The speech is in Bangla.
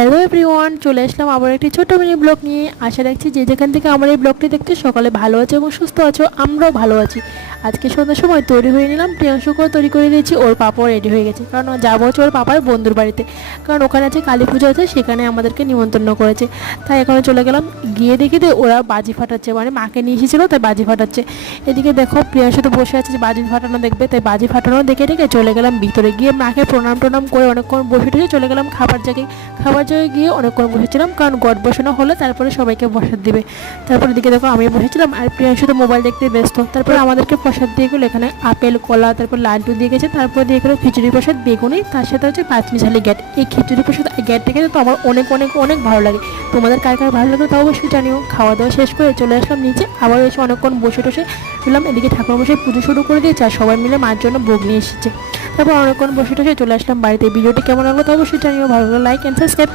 হ্যালো এভরিওয়ান, চলে আসলাম আবার একটি ছোট মিনি ব্লগ নিয়ে। আশা রাখছি যে যেখান থেকে আমার এই ব্লগটি দেখতে সকালে ভালো আছো এবং সুস্থ আছো। আমরাও ভালো আছি। আজকে সন্ধ্যার সময় তৈরি হয়ে নিলাম, প্রিয়াংশুকেও তৈরি করে দিয়েছি, ওর পাপাও রেডি হয়ে গেছে, কারণ যাবো হচ্ছে ওর পাপার বন্ধুর বাড়িতে, কারণ ওখানে আছে কালী পুজো আছে, সেখানে আমাদেরকে নিমন্ত্রণ করেছে। তাই এখন চলে গেলাম, গিয়ে দেখি যে ওরা বাজি ফাটাচ্ছে, মানে মাকে নিয়ে এসেছিলো তাই বাজি ফাটাচ্ছে। এদিকে দেখো প্রিয়াংশু তো বসে আছে যে বাজি ফাটানো দেখবে, তাই বাজি ফাটানো দেখে চলে গেলাম ভিতরে, গিয়ে মাকে প্রণাম টনাম করে অনেকক্ষণ বসে টসে চলে গেলাম খাবার জায়গায় গিয়ে অনেকক্ষণ বসেছিলাম, কারণ গড় বসানো হলে তারপরে সবাইকে প্রসাদ দিবে। তারপরে দিকে দেখো আমি বসেছিলাম আর প্রিয়াংশু তো মোবাইল দেখতে ব্যস্ত। তারপরে আমাদেরকে প্রসাদ দিয়ে গেলো, এখানে আপেল কলা তারপর লাড্ডু দিয়ে গেছে, তারপর দিয়ে গেলো খিচুড়ি প্রসাদ বেগুনি, তার সাথে হচ্ছে পাঁচমিশালি গ্যাট। এই খিচুড়ি প্রসাদ গ্যাটটা খেতে তো আমার অনেক অনেক অনেক ভালো লাগে। তোমাদের কার কার ভালো লাগে তা অবশ্যই জানিও। খাওয়া দাওয়া শেষ করে চলে আসলাম নিচে, আবার এসে অনেকক্ষণ বসে টসে শুনলাম। এদিকে ঠাকুরমশাই পুজো শুরু করে দিয়েছে আর সবাই মিলে মার জন্য ভোগ নিয়ে এসেছে। তারপর অনেকক্ষণ বসে টসে চলে আসলাম বাড়িতে। ভিডিওটি কেমন লাগলো তা অবশ্যই জানিও। ভালো লাগলে লাইক অ্যান্ড সাবস্ক্রাইব।